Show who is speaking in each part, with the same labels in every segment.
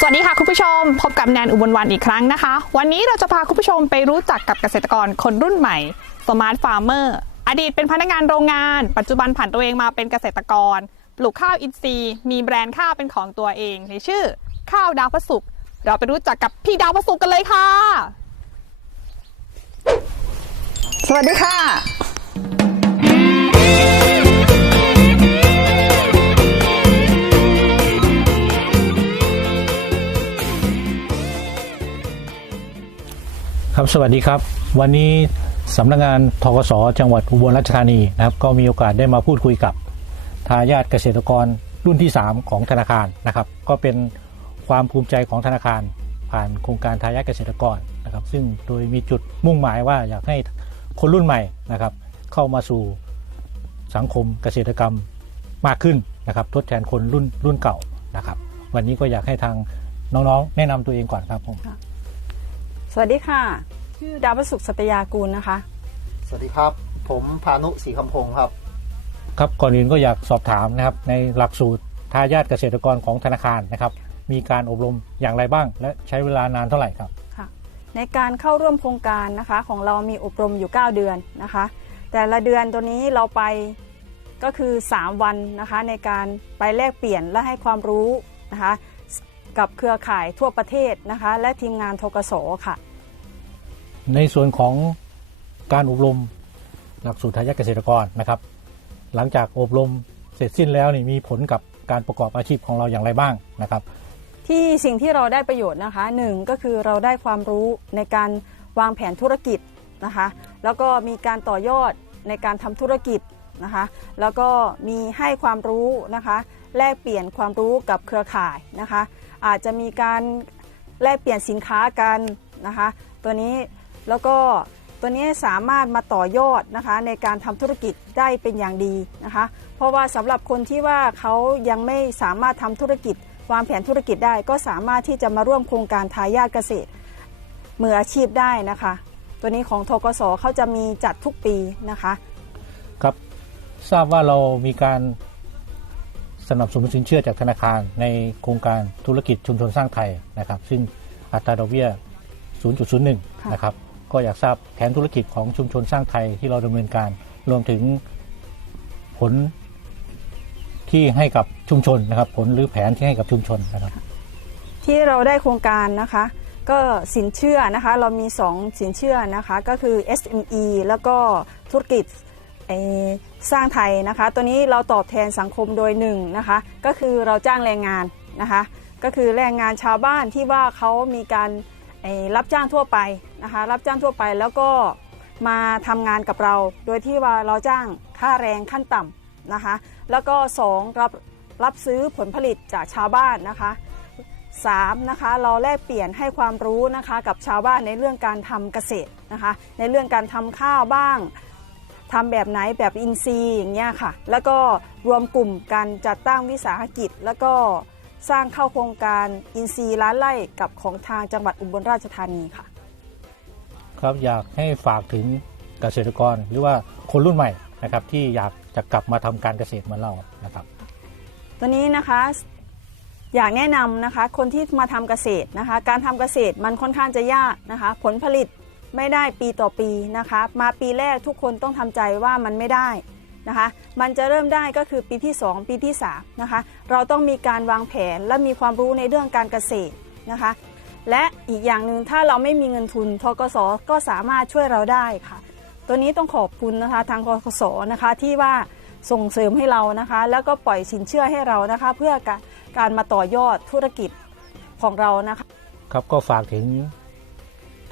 Speaker 1: สวัสดีค่ะคุณผู้ชม พบกับแนนอุบลวันอีกครั้งนะคะ วันนี้เราจะพาคุณผู้ชมไปรู้จักกับเกษตรกรคนรุ่นใหม่ Smart Farmer อดีตเป็นพนักงานโรงงาน ปัจจุบันผันตัวเองมาเป็นเกษตรกร ปลูกข้าวอินทรีย์ มีแบรนด์ข้าวเป็นของตัวเอง ในชื่อ ข้าวดาวพระศุกร์เราไปรู้จักกับพี่ดาวพระศุกร์กันเลยค่ะ
Speaker 2: สวัสดีค่ะ
Speaker 3: ครับสวัสดีครับ วันนี้สำนักงานทกสจังหวัดอุบลราชธานีนะครับ ก็มีโอกาสได้มาพูดคุยกับทายาทเกษตรกรรุ่นที่ 3 ของธนาคารนะครับ ก็เป็นความภูมิใจของธนาคาร ผ่านโครงการทายาทเกษตรกรนะครับ ซึ่งโดยมีจุดมุ่งหมายว่าอยากให้คนรุ่นใหม่นะครับ เข้ามาสู่สังคมเกษตรกรรมมากขึ้นนะครับ ทดแทนคนรุ่นรุ่นเก่านะครับ วันนี้ก็อยากให้ทางน้องๆ แนะนำตัวเองก่อนครับผม
Speaker 2: สวัสดีค่ะ ชื่อดาวประสุขสัตยากูลนะคะ
Speaker 4: สวัสดีครับ ผมพานุศรีคำพงศ์ครับ
Speaker 3: ครับก่อนอื่นก็อยากสอบถามนะครับ ในหลักสูตรทายาทเกษตรกรของธนาคารนะครับ มีการอบรมอย่างไรบ้าง และใช้เวลานานเท่าไหร่ครับ
Speaker 2: ค่ะ ในการเข้าร่วมโครงการนะคะ ของเรามีอบรมอยู่ 9 เดือนนะคะ แต่ละเดือนตัวนี้เราไปก็คือ 3 วันนะคะ ในการไปแลกเปลี่ยนและให้ความรู้นะคะ กับเครือข่ายทั่วประเทศนะคะ และทีมงานทกสค่ะ
Speaker 3: ในส่วนของการอบรมหลักสูตรทายาทเกษตรกรนะครับ หลังจากอบรมเสร็จสิ้นแล้วนี่มีผลกับการประกอบอาชีพของเราอย่างไรบ้างนะครับ
Speaker 2: ที่สิ่งที่เราได้ประโยชน์นะคะหนึ่งก็คือเราได้ความรู้ในการวางแผนธุรกิจนะคะ แล้วก็มีการต่อยอดในการทำธุรกิจ นะคะ แล้วก็มีให้ความรู้นะคะ แลกเปลี่ยนความรู้กับเครือข่ายนะคะ อาจจะมีการแลกเปลี่ยนสินค้ากันนะคะ ตัวนี้แล้วก็ตัวนี้สามารถมาต่อยอดนะคะในการทำธุรกิจได้เป็นอย่างดีนะคะ เพราะว่าสำหรับคนที่ว่าเขายังไม่สามารถทำธุรกิจวางแผนธุรกิจได้ ก็สามารถที่จะมาร่วมโครงการทายาทเกษตรมืออาชีพได้นะคะ ตัวนี้ของทกสเขาจะมีจัดทุกปีนะคะ
Speaker 3: ครับ ทราบว่าเรามีการสนับสนุนสินเชื่อจากธนาคารในโครงการธุรกิจชุมชนสร้างไทยนะครับ ซึ่งอัตราดอกเบี้ย 0.01 นะครับ ก็อยากทราบแผนธุรกิจของชุมชนสร้างไทยที่เราดำเนินการ รวมถึงผลที่ให้กับชุมชนนะครับ ผลหรือแผนที่ให้กับชุมชนนะครับ
Speaker 2: ที่เราได้โครงการนะคะ ก็สินเชื่อนะคะ เรามี 2 สินเชื่อนะคะ ก็คือ SME แล้วก็ธุรกิจ สร้างไทยนะคะ ตัวนี้เราตอบแทนสังคมโดยหนึ่งนะคะ ก็คือเราจ้างแรงงานนะคะ ก็คือแรงงานชาวบ้านที่ว่าเขามีการรับจ้างทั่วไปนะคะ รับจ้างทั่วไปแล้วก็มาทำงานกับเรา โดยที่ว่าเราจ้างค่าแรงขั้นต่ำนะคะ แล้วก็สองรับรับซื้อผลผลิตจากชาวบ้านนะคะ3นะคะเราแลกเปลี่ยนให้ความรู้นะคะกับชาวบ้านในเรื่องการทำเกษตรนะคะ ในเรื่องการทำข้าวบ้าง ทำแบบไหนแบบอินทรีย์อย่างเงี้ยค่ะ แล้วก็รวมกลุ่มการจัดตั้งวิสาหกิจ แล้วก็สร้างเข้าโครงการอินทรีย์ล้านไร่กับของทางจังหวัดอุบลราชธานีค่ะ
Speaker 3: ครับอยากให้ฝากถึงเกษตรกรหรือว่าคนรุ่นใหม่นะครับที่อยากจะกลับมาทำการเกษตรเหมือนเรานะครับ
Speaker 2: ตัวนี้นะคะอยากแนะนำนะคะคนที่มาทำเกษตรนะคะ การทำเกษตรมันค่อนข้างจะยากนะคะ ผลผลิต ไม่ได้ปีต่อปีนะคะ มาปีแรกทุกคนต้องทำใจว่ามันไม่ได้นะคะ มันจะเริ่มได้ก็คือปีที่ 2 ปีที่3นะคะ เราต้องมีการวางแผนและมีความรู้ในเรื่องการเกษตรนะคะ และอีกอย่างหนึ่งถ้าเราไม่มีเงินทุนทกสก็สามารถช่วยเราได้ค่ะ ตัวนี้ต้องขอบคุณนะคะทางทกสนะคะที่ว่าส่งเสริมให้เรานะคะ แล้วก็ปล่อยสินเชื่อให้เรานะคะ เพื่อการมาต่อยอดธุรกิจของเรานะคะ
Speaker 3: ครับก็ฝากถึง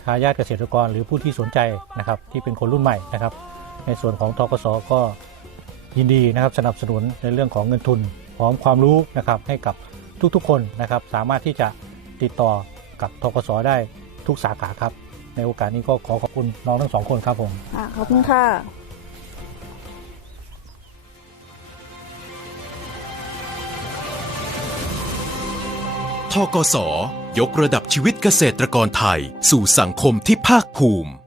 Speaker 3: ทายาทเกษตรกรหรือผู้ที่สนใจนะครับที่เป็นคนรุ่นใหม่นะครับ ในส่วนของทกสก็ยินดีนะครับสนับสนุนในเรื่องของเงินทุนพร้อมความรู้นะครับให้กับทุกๆคนนะครับ สามารถที่จะติดต่อกับทกสได้ทุกสาขาครับ ในโอกาสนี้ก็ขอขอบคุณน้องทั้งสองคนครับผม
Speaker 2: อะขอบคุณค่ะ
Speaker 5: ทกสย กระดับชีวิตเกษตรกรไทย สู่สังคมที่ภาคภูมิ